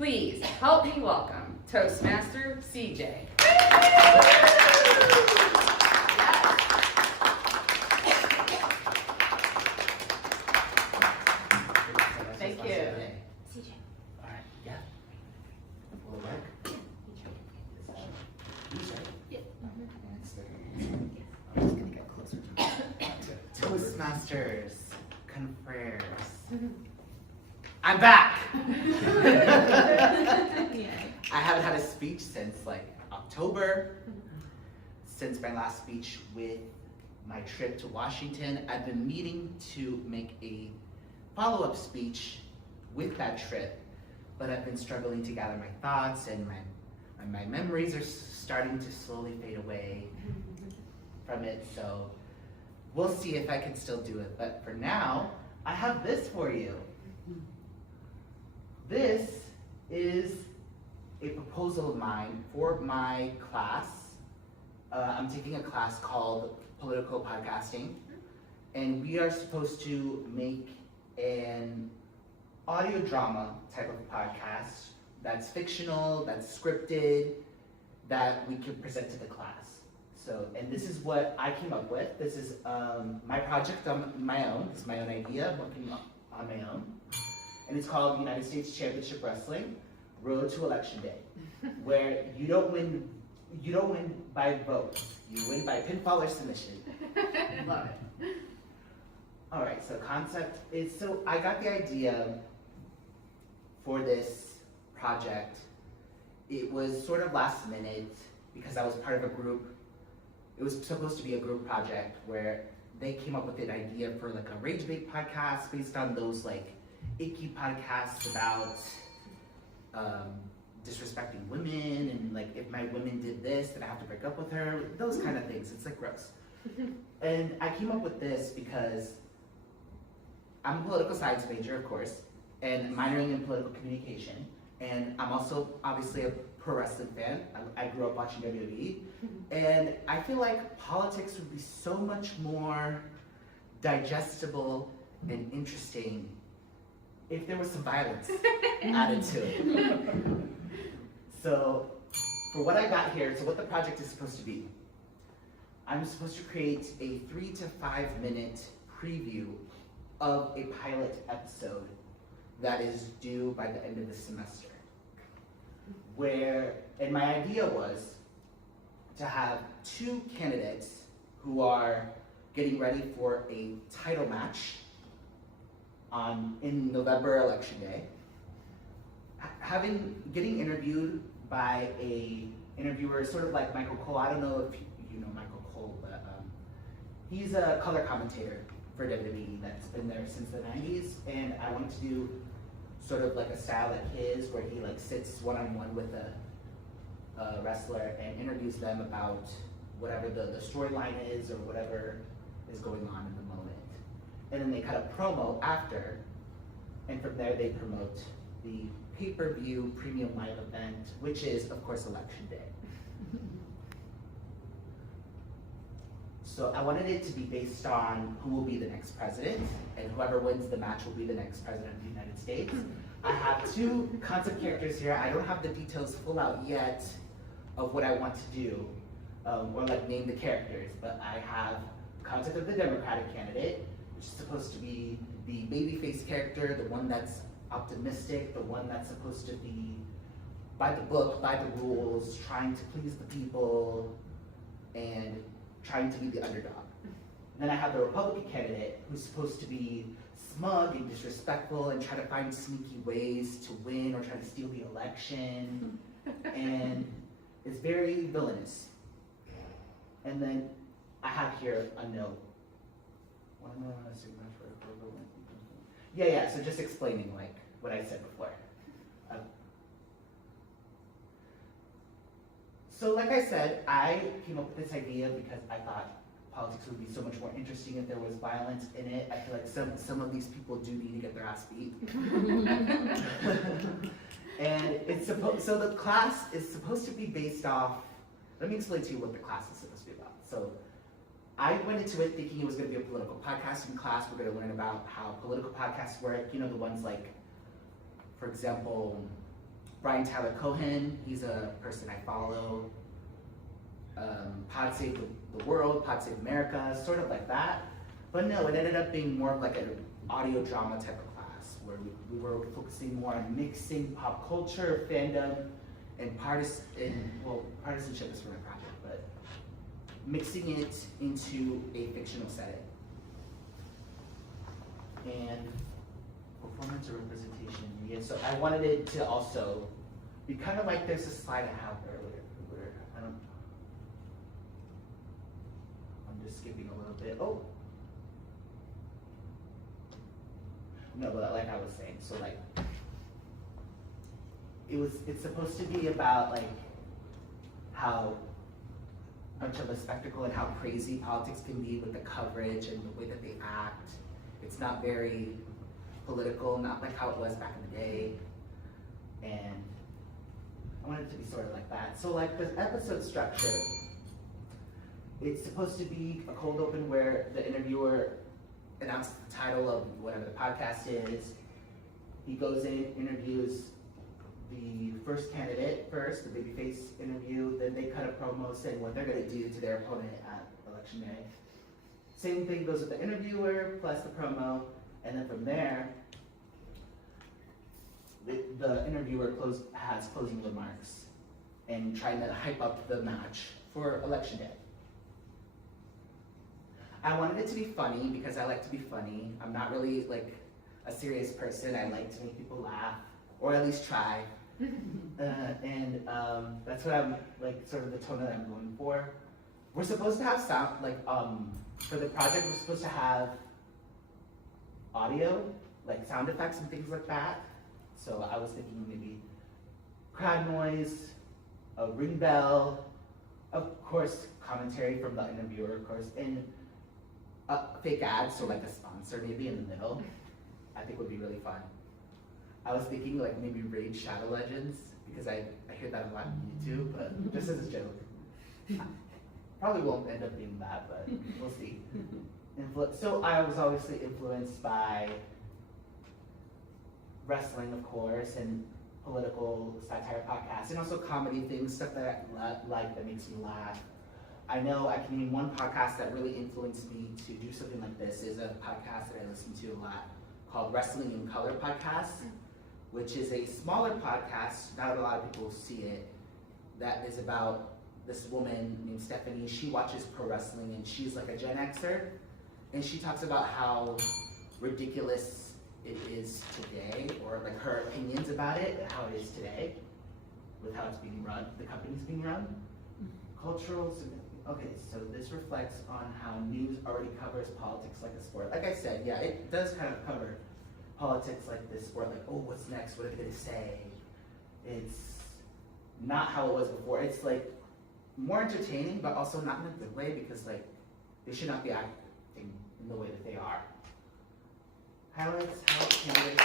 Please help me welcome Toastmaster CJ. Thank you. CJ. All right, yeah. Will it work? Yep. I'm just gonna get closer to Toastmasters, confreres. I'm back! I haven't had a speech since like October, since my last speech with my trip to Washington. I've been meaning to make a follow-up speech with that trip, but I've been struggling to gather my thoughts, and my memories are starting to slowly fade away from it, so we'll see if I can still do it. But for now, I have this for you. This is a proposal of mine for my class. I'm taking a class called Political Podcasting, and we are supposed to make an audio drama type of podcast that's fictional, that's scripted, that we can present to the class. So, and this is what I came up with. This is my project on my own. This is my own idea, working on my own. And it's called United States Championship Wrestling, Road to Election Day, where you don't win by votes, you win by pinfall or submission. Love it. All right, so concept is, so I got the idea for this project. It was sort of last minute because I was part of a group. It was supposed to be a group project where they came up with an idea for like a rage bait podcast based on those like icky podcasts about disrespecting women, and like if my woman did this, then I have to break up with her, those kind of things. It's like gross. And I came up with this because I'm a political science major, of course, and minoring in political communication. And I'm also obviously a pro wrestling fan. I grew up watching WWE. And I feel like politics would be so much more digestible and interesting if there was some violence added to it. So for what I got here, so what the project is supposed to be, I'm supposed to create a 3 to 5 minute preview of a pilot episode that is due by the end of the semester. And my idea was to have 2 candidates who are getting ready for a title match in November election day, getting interviewed by a interviewer sort of like Michael Cole. I don't know if you know Michael Cole, but he's a color commentator for WWE that's been there since the 90s, and I wanted to do sort of like a style like his where he like sits one-on-one with a wrestler and interviews them about whatever the storyline is or whatever is going on in the moment. And then they cut a promo after, and from there they promote the pay-per-view premium live event, which is, of course, Election Day. So I wanted it to be based on who will be the next president, and whoever wins the match will be the next president of the United States. I have 2 concept characters here. I don't have the details full out yet of what I want to do, or like name the characters, but I have the concept of the Democratic candidate, which is supposed to be the babyface character, the one that's optimistic, the one that's supposed to be by the book, by the rules, trying to please the people, and trying to be the underdog. And then I have the Republican candidate who's supposed to be smug and disrespectful and try to find sneaky ways to win or try to steal the election, and is very villainous. And then I have here a note. Yeah, so just explaining like what I said before. So like I said, I came up with this idea because I thought politics would be so much more interesting if there was violence in it. I feel like some of these people do need to get their ass beat. And so the class is supposed to be based off, let me explain to you what the class is supposed to be about. So I went into it thinking it was going to be a political podcasting class. We're going to learn about how political podcasts work, the ones like, for example, Brian Tyler Cohen, he's a person I follow. Pod Save the World, Pod Save America, sort of like that. But no, it ended up being more of like an audio drama type of class where we were focusing more on mixing pop culture, fandom, and partisanship is for my project, but mixing it into a fictional setting. And performance or representation in media. So I wanted it to also be kind of like there's a slide I have earlier where I'm just skipping a little bit. Oh. No, but like I was saying, so like it's supposed to be about like how much of a spectacle and how crazy politics can be with the coverage and the way that they act. It's not very political, not like how it was back in the day. And I want it to be sort of like that. So like the episode structure, it's supposed to be a cold open where the interviewer announces the title of whatever the podcast is. He goes in, interviews the first candidate first, the babyface interview, then they cut a promo saying what they're gonna do to their opponent at election day. Same thing goes with the interviewer plus the promo, and then from there, the interviewer has closing remarks and trying to hype up the match for election day. I wanted it to be funny because I like to be funny. I'm not really like a serious person. I like to make people laugh, or at least try. And that's what I'm like, sort of the tone that I'm going for. We're supposed to have sound, like for the project, we're supposed to have audio, like sound effects and things like that. So I was thinking maybe crowd noise, a ring bell, of course, commentary from the interviewer, of course, and fake ads, so like a sponsor maybe in the middle, I think would be really fun. I was thinking like maybe Raid Shadow Legends, because I hear that a lot on YouTube, but just as a joke. Probably won't end up being that, but we'll see. So I was obviously influenced by wrestling, of course, and political satire podcasts, and also comedy things, stuff that I like that makes me laugh. I know I can name one podcast that really influenced me to do something like this. Is a podcast that I listen to a lot called Wrestling in Color Podcast, which is a smaller podcast, not a lot of people see it, that is about this woman named Stephanie. She watches pro wrestling and she's like a Gen Xer, and she talks about how ridiculous it is today, or like her opinions about it, and how it is today, with how it's being run, the company's being run. Cultural, okay, so this reflects on how news already covers politics like a sport. Like I said, yeah, it does kind of cover politics like this sport, like, oh, what's next, what are they gonna say? It's not how it was before. It's like more entertaining, but also not in a good way, because like, they should not be acting in the way that they are. Highlights, how candidates,